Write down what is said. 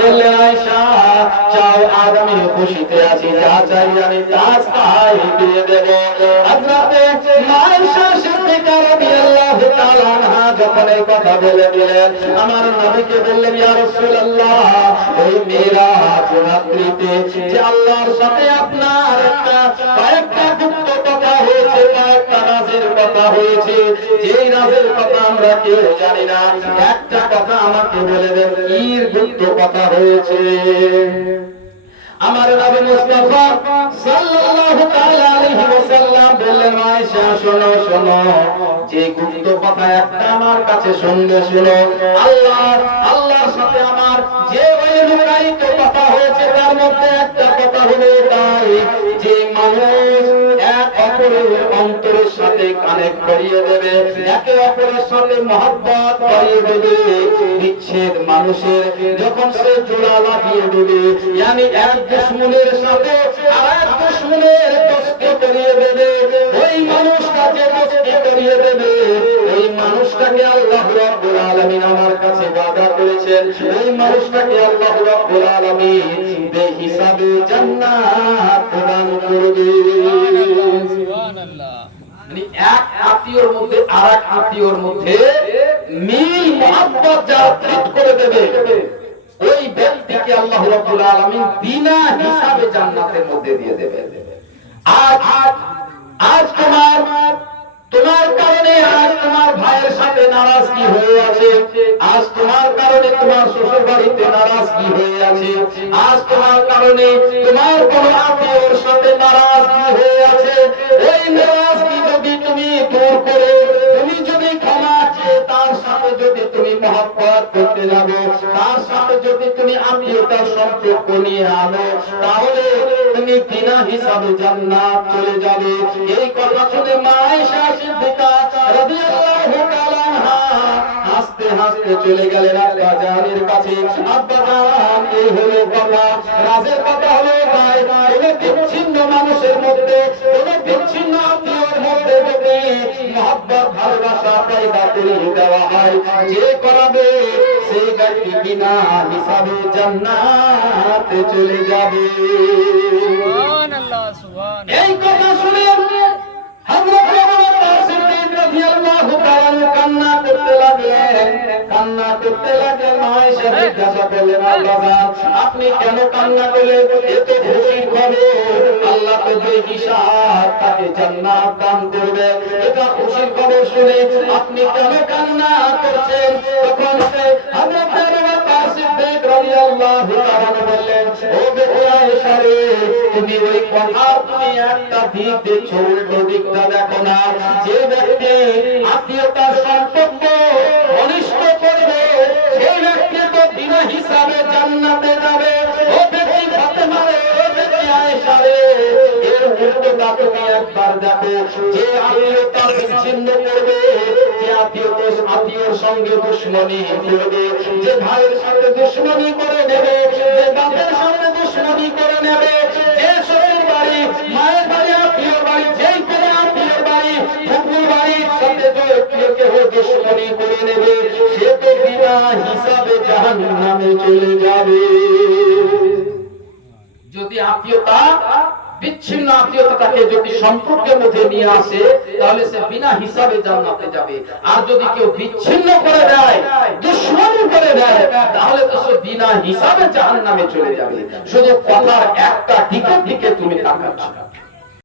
বললেন আয়েশা চাও আজ আমি খুশিতে আছি, যা চাই আমি তা চাই দিয়ে দেব। হযরতে আয়েশা সিদ্দিকা রাদিয়াল্লাহু তাআলা আনহা যখন এই কথা বলে দিলেন, আমার নবীকে বললেন ইয়া রাসূলুল্লাহ, ওই মিরাজ রাত্রিতে যে আল্লাহর সাথে আপনার কয়েকটা গুপ্ত কথা হয়েছে, কয়েকটা রাজের কথা হয়েছে, যেই রাজের কথা আমরা কেউ জানি না, একটা কথা আমাকে বলে দেন কি গুপ্ত কথা হয়েছে। আমার নবী মুস্তাফা সাল্লাল্লাহু তাআলা আলাইহি ওয়াসাল্লাম বললেন আয়েশা শোনো শোনো, যে গুপ্ত কথা একটা আমার কাছে শুনবে শোনো। আল্লাহর সাথে আমার যে ওই লুকায়িত কথা হয়েছে তার মধ্যে একটা কথা হলো তাই যে মানুষ এক অপরের অন্তরের সাথে কানেক্ট করিয়ে দেবে, একে অপরের সাথে মহব্বত করিয়ে দেবে। বিচ্ছেদ মানুষের যখন সে জোড়া লাগিয়ে দেবে, yani এক দুশমনের সাথে আরেক দুশমনের দোস্তি করিয়ে দেবে, ওই মানুষটা যে দোস্তি করিয়ে দেবে ওই মানুষটাকে আল্লাহ রাব্বুল আলামিন আমার কাছে ওয়াদা করেছেন, ওই মানুষটাকে আল্লাহ রাব্বুল আলামিন বেহিসাবে জান্নাত প্রদান করবে। সুবহানাল্লাহ। মানে এক আত্মীয়র মধ্যে আরেক আত্মীয়র মধ্যে মিল মহব্বত যা তৃপ্ত করে দেবে ওই ব্যক্তিকে আল্লাহ রাব্বুল আলামিন বিনা হিসাবে জান্নাতের মধ্যে দিয়ে দেবে। আজ তোমার কারণে আজ তোমার ভাইয়ের সাথে নারাজগি হয়ে আছে, আজ তোমার কারণে তোমার শ্বশুর বাড়িতে নারাজগি হয়ে আছে, আজ তোমার কারণে তোমার কোন আত্মীয়র সাথে নারাজগি হয়ে আছে। ওই নারাজগি যদি তুমি দূর করে তুমি যদি ক্ষমা চেয়ে তার সাথে যদি তুমি মহব্বত করতে যাবে, তার সাথে যদি তুমি আত্মীয়তার সম্পর্ক নিয়ে আনো, তাহলে তুমি বিনা হিসাবে জান্নাত চলে যাবে। এই কথা শুনে মা আয়েশা সিদ্দিকা রাদিয়াল্লাহু তাআলা আনহা হাসতে হাসতে চলে গেলেন আব্বা জানের কাছে। আব্বা জান এই হলো কথা, রাজের কথা হলো ভাই কোন বিচ্ছিন্ন মানুষের মধ্যে কোন বিচ্ছিন্ন আত্মীয়র মধ্যে যদি মহব্বত ভালোবাসা পয়দা করে দেওয়া হয়, যে করাবে সেই ব্যক্তি বিনা হিসাবে জান্নাতে চলে যাবে। সুবহানাল্লাহ সুবহানাল্লাহ। এই কথা শুনে হযরত আবু বকর সিদ্দিক রাদিয়াল্লাহু তাআলা কান্না করতে লাগলেন। আয়েশা জিজ্ঞাসা করলেন আল্লাহ আপনি কেন কান্না করলেন? এ তো খুশির খবর, আল্লাহ তো বেহিসাব তাকে জান্নাত দান করবে, এটা খুশির খবর শুনে আপনি কেন কান্না করছেন? তখন হযরত আবু বকর সিদ্দিক রাদিয়াল্লাহু তাআলা বললেন, ও বেটি আয়েশা রে, তুমি ওই কথার তুমি একটা দিক দেখছো, উল্টো দিকটা দেখো না। যে ব্যক্তি আত্মীয়তার সম্পর্ক ঘনিষ্ঠ করবে সেই ব্যক্তি তো বিনা হিসাবে জান্নাতে যাবে। ও ব্যক্তি ফাতেমা রে, ও ব্যক্তি আয়েশা রে, এর উল্টোটা তুমি একবার দেখো। যে আত্মীয়তা বিচ্ছিন্ন করবে, যে আত্মীয়র সঙ্গে দুশমনি করবে, যে ভাইয়ের সাথে দুশমনি করে নেবে, যে বাপের সাথে দুশমনি করে নেবে, যে শ্বশুর বাড়ি মায়ের বাড়ি আত্মীয় বাড়ি যেই কোনো আত্মীয় বাড়ি ফুফুর বাড়ির সাথে কেউ দুশমনি করে নেবে, সে তো বিনা হিসাবে জাহান্নামে চলে যাবে। যদি আত্মীয়তা বিচ্ছিন্ন আত্মীয়তাকে যদি সম্পর্কের মধ্যে নিয়ে আসে তাহলে সে বিনা হিসাবে জান্নাতে যাবে। আর যদি কেউ বিচ্ছিন্ন করে দেয়, দুশমনি করে দেয়, তাহলে তো সে বিনা হিসাবে জাহান্নামে চলে যাবে। শুধু কথার একটা দিকে তুমি তাকাচ্ছ।